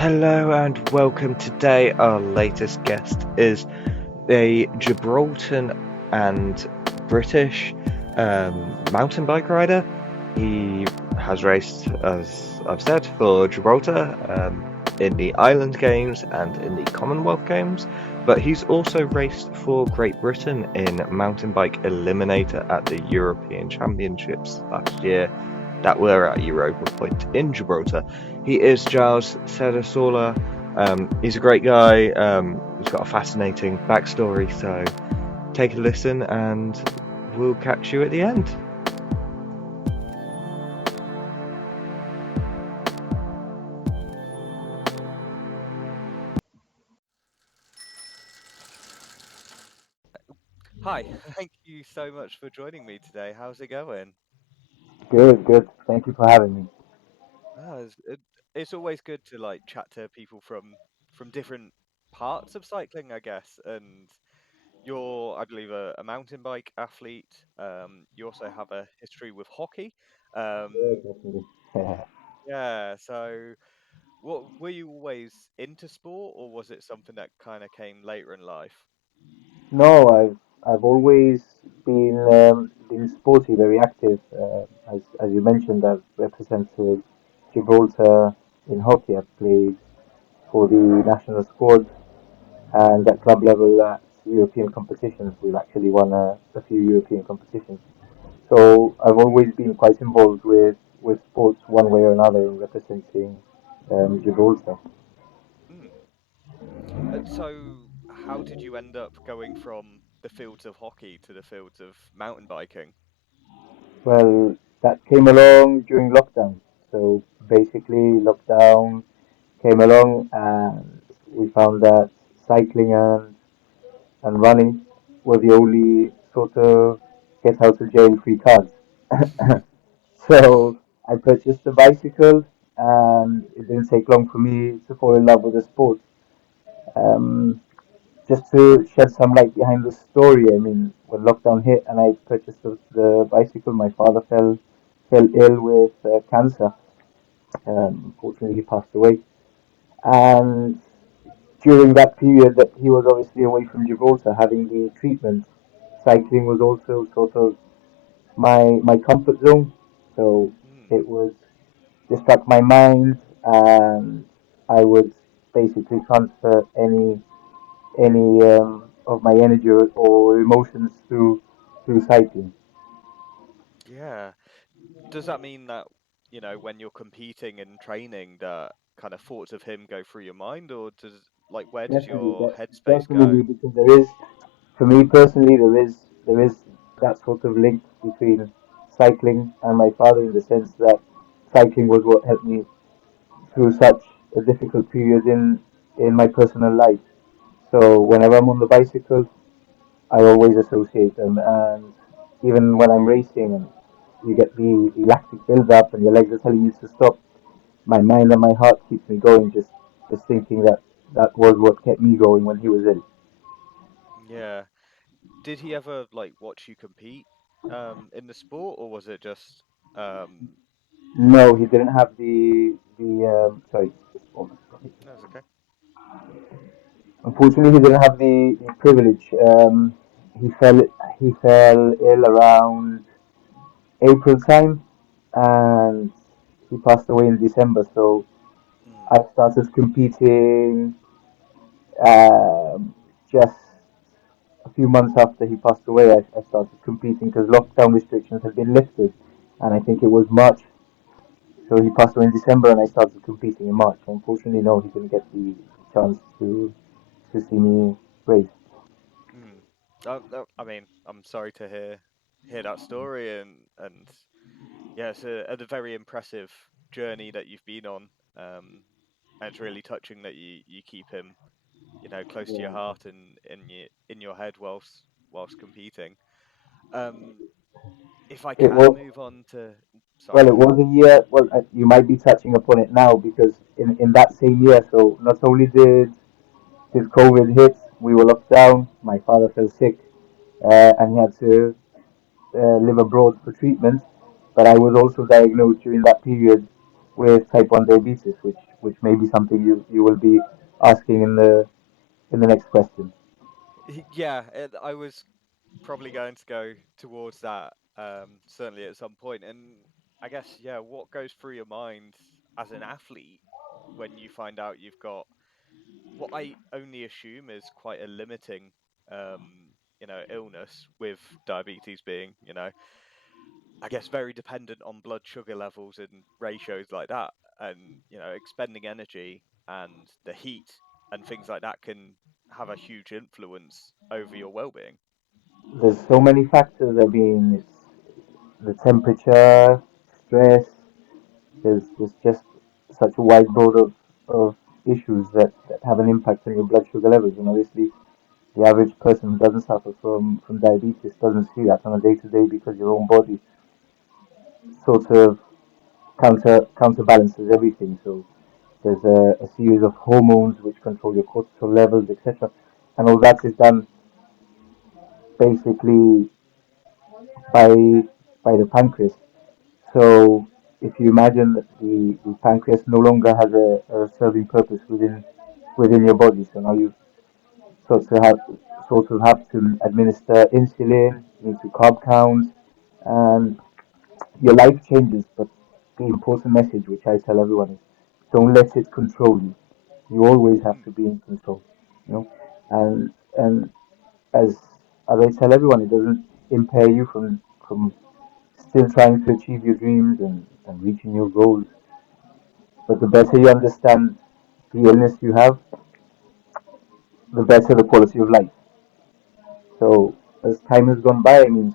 Hello and welcome. Today, our latest guest is a Gibraltar and British mountain bike rider. He has raced, as I've said, for Gibraltar in the Island Games and in the Commonwealth Games, but he's also raced for Great Britain in mountain bike eliminator at the European Championships last year that were at Europa Point in Gibraltar. He is Giles Cerisola. He's a great guy. He's got a fascinating backstory, so take a listen and we'll catch you at the end. Hi, thank you so much for joining me today. How's it going? Good, good. Thank you for having me. It's always good to like chat to people from different parts of cycling, I guess. And you're, I believe, a mountain bike athlete. You also have a history with hockey. Yeah, Um, definitely. yeah, so what were you always into sport, or was it something that kind of came later in life? No, I've always been sporty, very active. As you mentioned, I've represented Gibraltar in hockey. I've played for the national squad and at club level at European competitions. We've actually won a few European competitions. So I've always been quite involved with sports one way or another, representing Gibraltar. Mm. So, how did you end up going from the fields of hockey to the fields of mountain biking? Well, that came along during lockdown. So basically, lockdown came along, and we found that cycling and running were the only sort of get out of jail free cards. So I purchased a bicycle, and it didn't take long for me to fall in love with the sport. Um, just to shed some light behind the story, I mean, when lockdown hit and I purchased the bicycle, my father fell ill with cancer. Unfortunately, he passed away. And during that period that he was obviously away from Gibraltar having the treatment, cycling was also sort of my comfort zone. So Mm. it would distract my mind, and I would basically transfer any of my energy or emotions through cycling. Yeah. Does that mean that, when you're competing and training, that kind of thoughts of him go through your mind, or where does Definitely, your headspace go? definitely, because for me personally, there is that sort of link between cycling and my father in the sense that cycling was what helped me through such a difficult period in my personal life. So whenever I'm on the bicycle, I always associate them, and even when I'm racing and you get the lactic build up and your legs are telling you to stop, my mind and my heart keeps me going. Just thinking that that was what kept me going when he was ill. Yeah. Did he ever like watch you compete in the sport, or was it just um No, he didn't have the sorry. that's okay. Unfortunately, he didn't have the privilege. He fell he fell ill around April time, and he passed away in December. So Mm. I started competing just a few months after he passed away. I started competing because lockdown restrictions had been lifted, and I think it was March. So he passed away in December, and I started competing in March. Unfortunately, no, he didn't get the chance to see me race. Mm. I mean, I'm sorry to hear that story, and yeah, it's a very impressive journey that you've been on. And it's really touching that you keep him, close to your Yeah. heart and in your head whilst competing. Um, if I It can was move on to, well, sorry. it was a year. Well, you might be touching upon it now because in that same year, so not only did COVID hit, we were locked down. My father fell sick, and he had to live abroad for treatment. But I was also diagnosed during that period with type 1 diabetes, which which may be something you will be asking in the next question. Yeah, I was probably going to go towards that, certainly at some point. And I guess, yeah, what goes through your mind as an athlete when you find out you've got what I only assume is quite a limiting, illness with diabetes being, I guess very dependent on blood sugar levels and ratios like that, and expending energy and the heat and things like that can have a huge influence over your well-being. There's so many factors. I mean, it's the temperature, stress. There's just such a wide broad of issues that have an impact on your blood sugar levels. And obviously, the average person who doesn't suffer from diabetes doesn't see that on a day to day because your own body sort of counterbalances everything. So there's a series of hormones which control your cortisol levels, etc. And all that is done basically by the pancreas. So if you imagine that the pancreas no longer has a serving purpose within your body, so now you sort of have to administer insulin, you need to carb count, and your life changes. But the important message, which I tell everyone, is don't let it control you. You always have Mm. to be in control, you know. And as I tell everyone, it doesn't impair you from still trying to achieve your dreams and reaching your goals. But the better you understand the illness you have, the better the quality of life. So as time has gone by, I mean,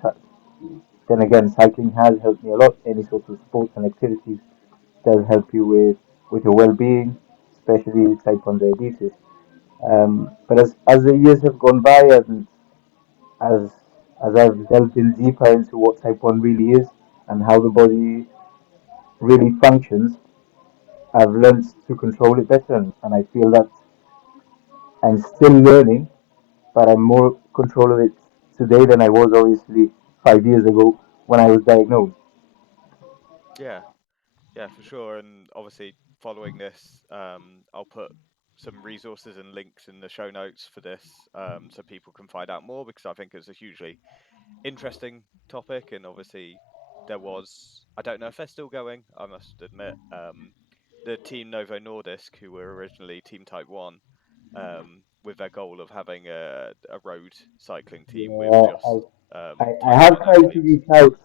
then again, cycling has helped me a lot. Any sort of sports and activities does help you with your well-being, especially type 1 diabetes. But as the years have gone by and as as I've delved in deeper into what type 1 really is and how the body really functions, I've learned to control it better, and I feel that I'm still learning, but I'm more control of it today than I was obviously 5 years ago when I was diagnosed. Yeah, yeah, for sure. And obviously, following this, I'll put some resources and links in the show notes for this, so people can find out more because I think it's a hugely interesting topic. And obviously, I don't know if they're still going, I must admit, the team Novo Nordisk, who were originally Team Type 1, with their goal of having a road cycling team with Yeah, just I Type have 1 tried to athletes. reach out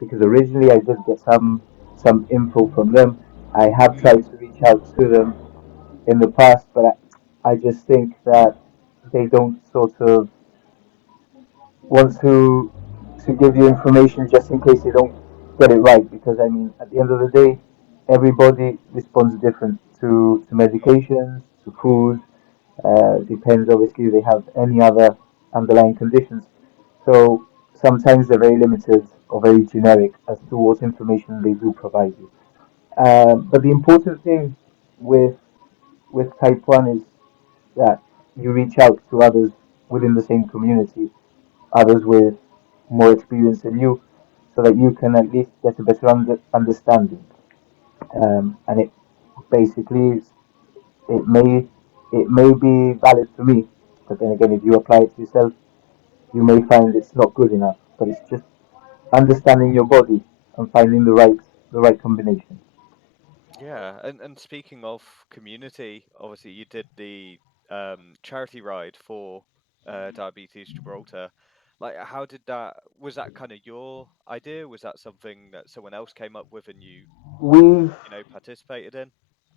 because originally I did get some info from them. I have Mm, tried to reach out to them in the past, but I just think that they don't sort of want to give you information just in case they don't get it right. Because I mean, at the end of the day, everybody responds different to mm, medications, to food. Depends obviously if they have any other underlying conditions. So sometimes they're very limited or very generic as to what information they do provide you. But the important thing with type 1 is that you reach out to others within the same community, others with more experience than you, so that you can at least get a better understanding. And it basically it may it may be valid for me, but then again, if you apply it to yourself, you may find it's not good enough. But it's just understanding your body and finding the right combination. yeah, and speaking of community, obviously you did the charity ride for Diabetes Gibraltar. Like, how did that? Was that kind of your idea? Was that something that someone else came up with and We've participated in?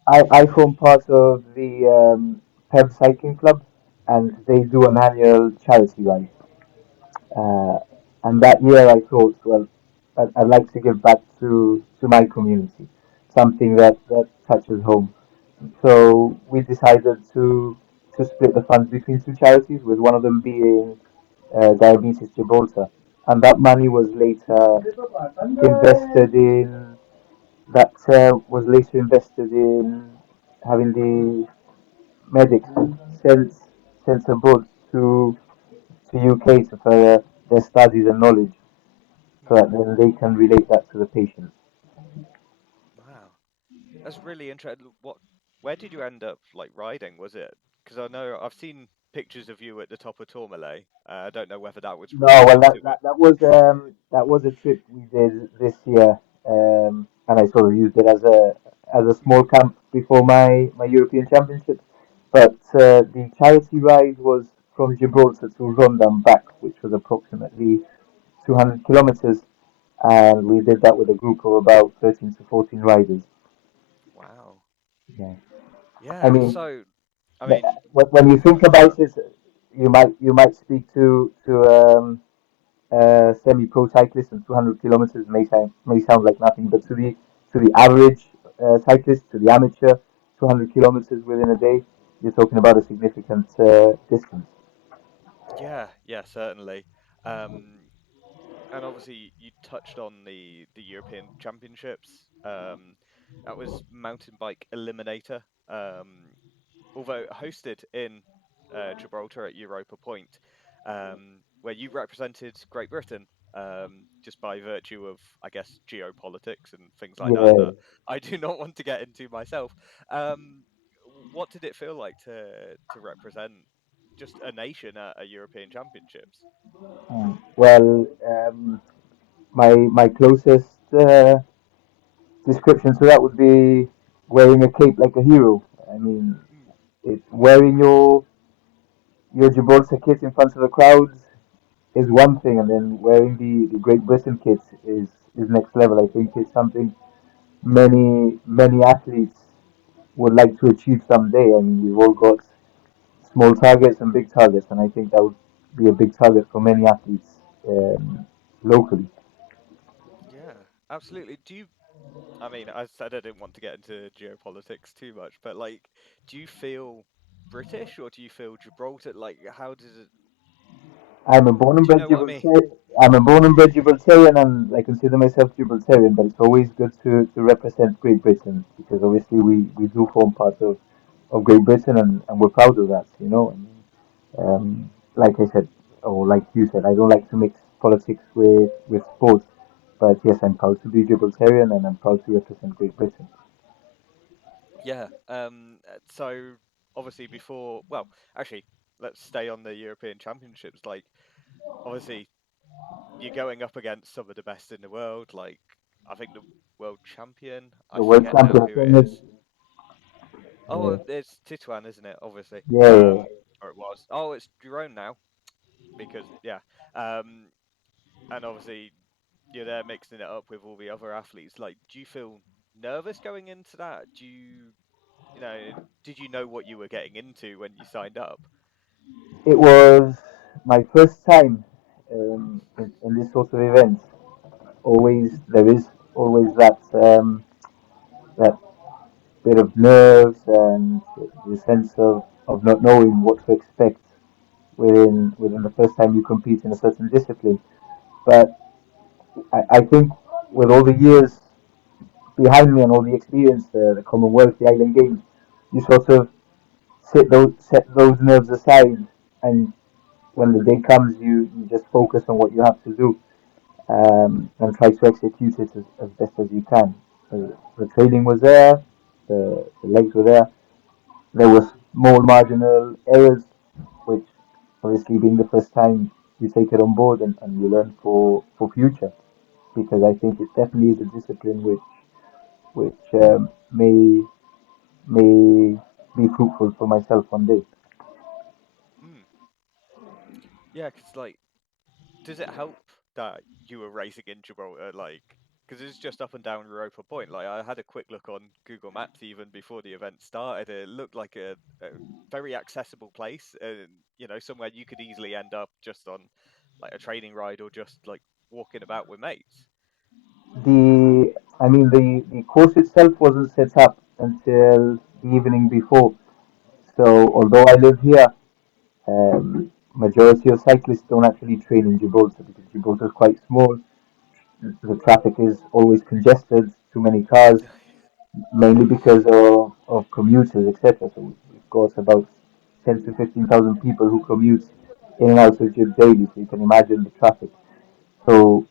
I form part of the PEB Cycling Club, and they do an annual charity ride. Uh, and that year I thought, well, I'd like to give back to my community, something that touches home. So we decided to split the funds between two charities, with one of them being Diabetes Gibraltar, and that money was later invested in having the medics sent abroad to UK to further their studies and knowledge, so Hmm. that then they can relate that to the patients. Wow. That's really interesting. Where did you end up like riding? Was it? Because I know I've seen pictures of you at the top of Tourmalet. I don't know whether that was No, well, related to it. that was a trip we did this year, and I sort of used it as a small camp before my European Championships. But the charity ride was from Gibraltar to Rondon back, which was approximately 200 kilometers, and we did that with a group of about 13 to 14 riders. Wow. Yeah, I Yeah. mean, So, I mean, when you think go. about it, you might speak to semi-pro cyclist, and 200 kilometers may sound like nothing, but to the average cyclist, to the amateur, 200 kilometers within a day, you're talking about a significant distance. Yeah. Yeah. Certainly. Um, and obviously you touched on the European Championships. That was mountain bike eliminator. Although hosted in Gibraltar at Europa Point, where you represented Great Britain, just by virtue of, I guess, geopolitics and things like that, Yeah. that I do not want to get into myself. Um, what did it feel like to represent just a nation at a European Championships? Well, my closest description to that would be wearing a cape like a hero. I mean, Mm, wearing your Gibraltar kit in front of the crowd is one thing, and then wearing the Great Britain kit is next level. I think it's something many athletes would like to achieve someday. I mean, we've all got small targets and big targets, and I think that would be a big target for many athletes locally. yeah, absolutely. I mean, I said I didn't want to get into geopolitics too much, but like, do you feel British or do you feel Gibraltar? Like, how does it? I'm a born and Do you bred know what I mean? Gibraltarian. I'm a born and bred Gibraltarian, and I consider myself Gibraltarian. But it's always good to represent Great Britain, because obviously we do form part of Great Britain, and we're proud of that. Like I said, or like you said, I don't like to mix politics with sports. But yes, I'm proud to be Gibraltarian, and I'm proud to represent Great Britain. Yeah. So obviously well, actually, let's stay on the European Championships. Like, obviously, you're going up against some of the best in the world. Like, I think the world champion. I The world forget now champion, who it is. yeah, Oh, it's Tituan, isn't it? Obviously. yeah, yeah. Or it was. Oh, it's Jerome now because yeah. Um, and obviously you're there mixing it up with all the other athletes. Like, do you feel nervous going into that? You know, did you know what you were getting into when you signed up? It was my first time in this sort of event. There is always that bit of nerves and the sense of not knowing what to expect within the first time you compete in a certain discipline. But I think with all the years behind me and all the experience, the Commonwealth, the Island Games, you sort of set those nerves aside, and when the day comes, you just focus on what you have to do, and try to execute it as best as you can. The training was there, the legs were there. There were small marginal errors, which obviously being the first time, you take it on board, and you learn for future, because I think it definitely is a discipline which may be fruitful for myself one day. Hmm. Yeah, because like, does it help that you were racing in Gibraltar? Like, because it's just up and down Europa Point. Like, I had a quick look on Google Maps even before the event started. It looked like a very accessible place, and somewhere you could easily end up just on like a training ride or just like walking about with mates. The course itself wasn't set up until the evening before. So although I live here, majority of cyclists don't actually train in Gibraltar, because Gibraltar is quite small. The traffic is always congested, too many cars, mainly because of commuters, etc. So we've got about 10 to 15,000 people who commute in and out of Gib daily. So you can imagine the traffic. So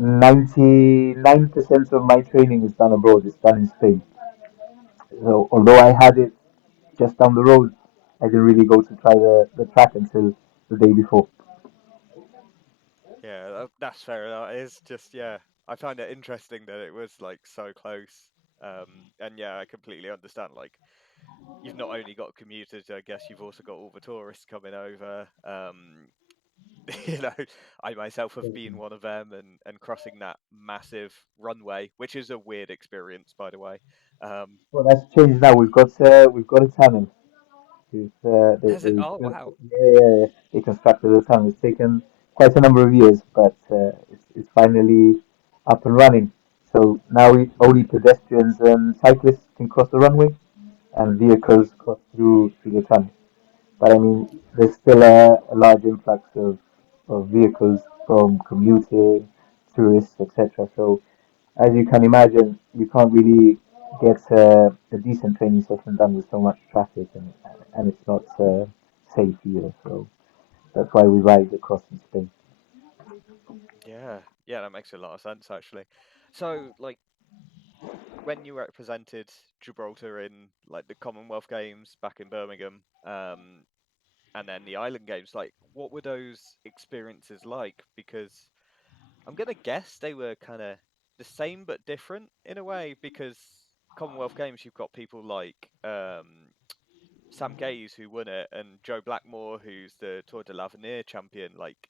99% of my training is done abroad. It's done in Spain. So although I had it just down the road, I didn't really go to try the track until the day before. Yeah, that's fair enough. It's just, yeah, I find it interesting that it was like so close. And yeah, I completely understand. Like, you've not only got commuters, I guess you've also got all the tourists coming over. You know, I myself have been one of them, and crossing that massive runway, which is a weird experience, by the way. Um, Well, that's changed now. We've got a tunnel. has it? Oh, Built, wow. they constructed a tunnel. It's taken quite a number of years, but it's finally up and running. So now only pedestrians and cyclists can cross the runway, and Hmm. vehicles cross through the tunnel. But I mean, there's still a large influx of vehicles from commuting, tourists, etc. So as you can imagine, you can't really get a decent training session done with so much traffic, and it's not safe either. So that's why we ride across in Spain. Yeah, yeah, that makes a lot of sense actually. So, like, when you represented Gibraltar in like the Commonwealth Games back in Birmingham, and then the Island Games, like, what were those experiences like? Because I'm gonna guess they were kind of the same but different in a way. Because Commonwealth Games, you've got people like Sam Gaze who won it, and Joe Blackmore who's the Tour de l'Avenir champion, like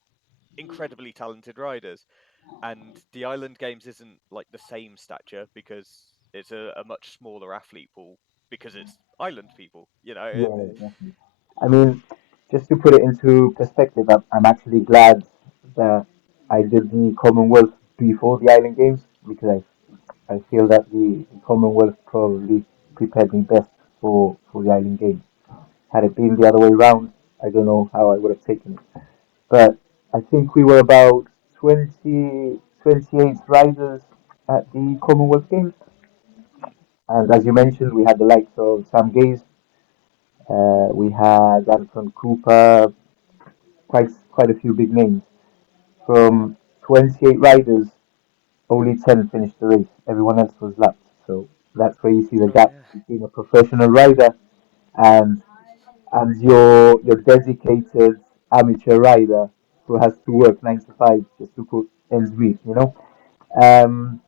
incredibly talented riders. And the Island Games isn't like the same stature because it's a much smaller athlete pool because it's island people, you know. Yeah, definitely. I mean, just to put it into perspective, I'm actually glad that I did the Commonwealth before the Island Games because I feel that the Commonwealth probably prepared me best for the Island Games. Had it been the other way around, I don't know how I would have taken it. But I think we were about 28 riders at the Commonwealth Games. And as you mentioned, we had the likes of Sam Gaze, we had Anton Cooper, quite a few big names. From 28 riders, only 10 finished the race. Everyone else was lapped. So that's where you see the Oh gap yeah. between a professional rider and your dedicated amateur rider who has to work 9 to 5 just to put ends meet, you know. Um,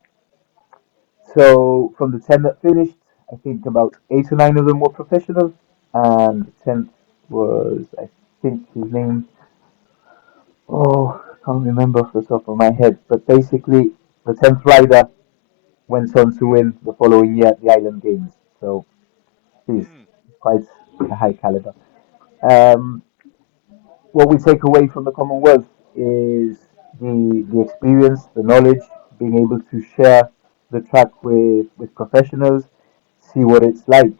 so from the 10 that finished, I think about 8 or 9 of them were professionals, and the 10th was, I think his name, oh, I can't remember off the top of my head, but basically the 10th rider went on to win the following year at the Island Games. So he's Hmm. quite a high caliber. Um, what we take away from the Commonwealth is the experience, the knowledge, being able to share the track with professionals, see what it's like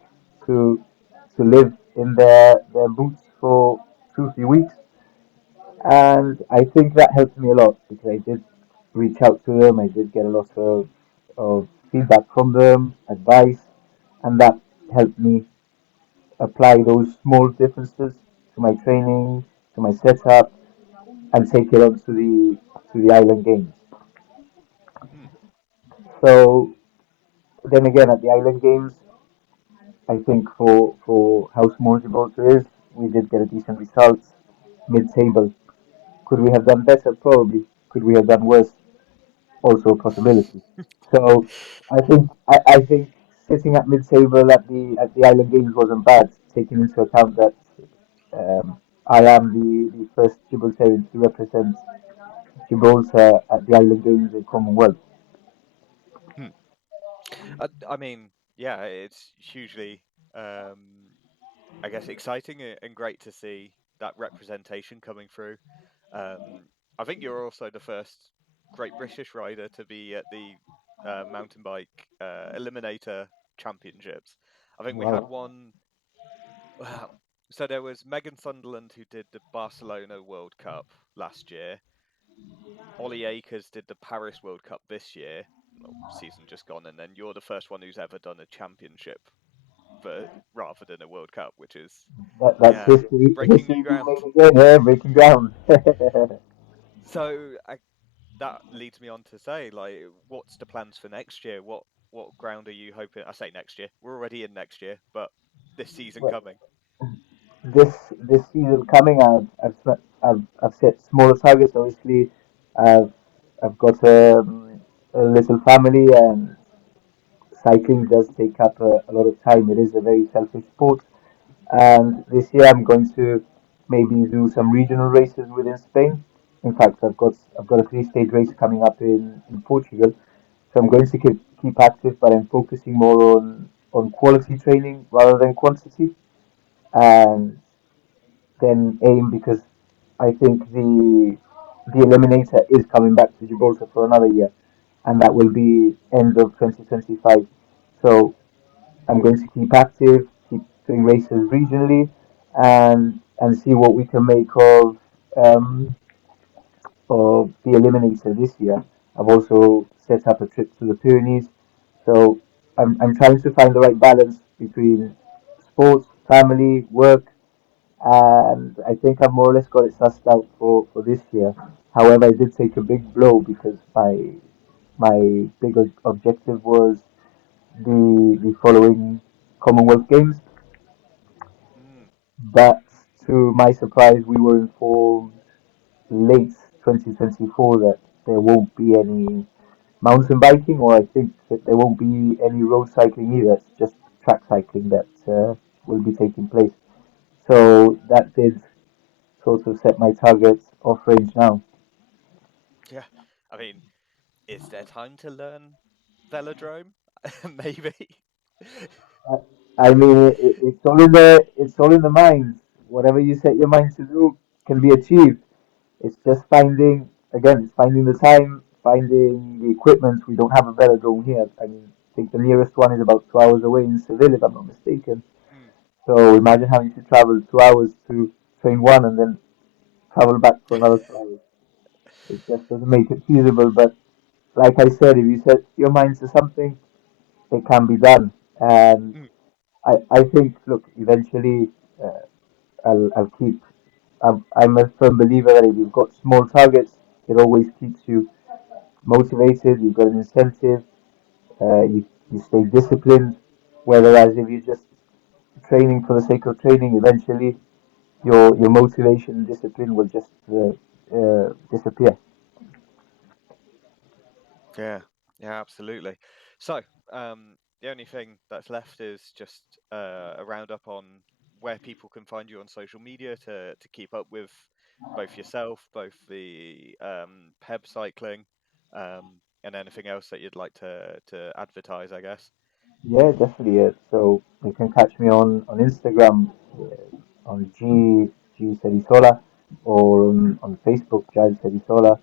to to live in their boots for 2 3 weeks, and I think that helped me a lot because I did reach out to them. I did get a lot of feedback from them, advice, and that helped me apply those small differences to my training, to my setup, and take it on to the island games. Hmm. So then again, at the island games, I think for how small Gibraltar is, we did get a decent result, mid-table. Could we have done better? Probably. Could we have done worse? Also a possibility. So I think sitting at mid-table at the island games wasn't bad, taking into account that I am the first Gibraltarian to represent Gibraltar at the island games in Commonwealth. Hmm. I mean, yeah, it's hugely, um, I guess, exciting and great to see that representation coming through. I think you're also the first Great British rider to be at the mountain bike Eliminator Championships. I think we had Wow. one. Well, so there was Megan Sunderland who did the Barcelona World Cup last year. Ollie Akers did the Paris World Cup this year. Well, season just gone, and then you're the first one who's ever done a championship for rather than a World Cup, which is, That's yeah, history. breaking History new being ground. made again. Yeah, breaking ground. So that leads me on to say, like, what's the plans for next year? what ground are you hoping? I say next year. We're already in next year, but this season Well, coming. this season coming, I've set smaller targets. Obviously, I've I've got a little family, and cycling does take up a lot of time. It is a very selfish sport, and this year I'm going to maybe do some regional races within Spain. In fact, I've got a three-stage race coming up in Portugal, so I'm going to keep active, but I'm focusing more on quality training rather than quantity, and then aim because I think the Eliminator is coming back to Gibraltar for another year, and that will be end of 2025. So I'm going to keep active, keep doing races regionally, and see what we can make um, of the Eliminator this year. I've also set up a trip to the Pyrenees, so I'm trying to find the right balance between sports, family, work, and I think I've more or less got it sussed out for this year. However, I did take a big blow because my big objective was the following Commonwealth Games, Mm, but to my surprise, we were informed late 2024 that there won't be any mountain biking, or I think that there won't be any road cycling either. It's just track cycling that will be taking place. So that did sort of set my targets off range now. yeah. I mean, is there time to learn velodrome? Maybe. I mean, it's all in the mind. Whatever you set your mind to do can be achieved. It's just finding again, it's finding the time, finding the equipment. We don't have a velodrome here. I mean, I think the nearest one is about 2 hours away in Seville, if I'm not mistaken. Mm, So imagine having to travel 2 hours to train one and then travel back for another 2 hours. It just doesn't make it feasible. But like I said, if you set your mind to something, it can be done. And mm, I think, look, eventually uh, I'll keep. I'm a firm believer that if you've got small targets, it always keeps you motivated. You've got an incentive. You stay disciplined. Whereas if you're just training for the sake of training, eventually your motivation and discipline will just disappear. yeah. Yeah, absolutely. So, the only thing that's left is just a roundup on where people can find you on social media to keep up with both yourself, both the Peb cycling, and anything else that you'd like to advertise, I guess. Yeah, definitely. So you can catch me on Instagram on G Cerisola, or on Facebook Giles Cerisola.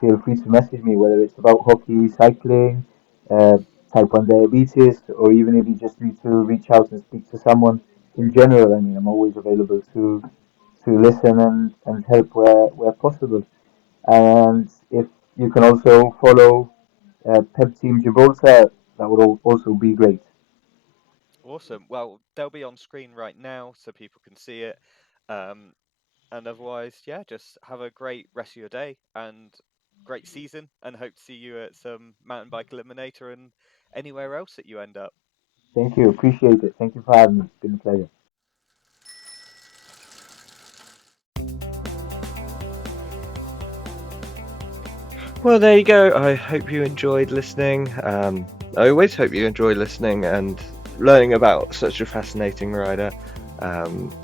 Feel free to message me whether it's about hockey, cycling, uh, type 1 diabetes, or even if you just need to reach out and speak to someone in general. I mean, I'm always available to listen and help where possible. And if you can also follow Pep Team Gibraltar, that would also be great. Awesome. Well, they'll be on screen right now so people can see it. Um, and otherwise, yeah, just have a great rest of your day and great season, and hope to see you at some mountain bike eliminator and anywhere else that you end up. Thank you. Appreciate it. Thank you for having me. It's been a pleasure. Well, there you go. I hope you enjoyed listening. I always hope you enjoy listening and learning about such a fascinating rider. Um,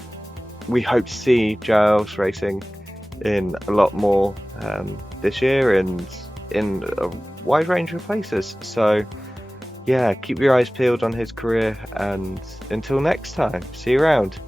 we hope to see Giles racing in a lot more this year and in a wide range of places. So, yeah, keep your eyes peeled on his career, and until next time, see you around.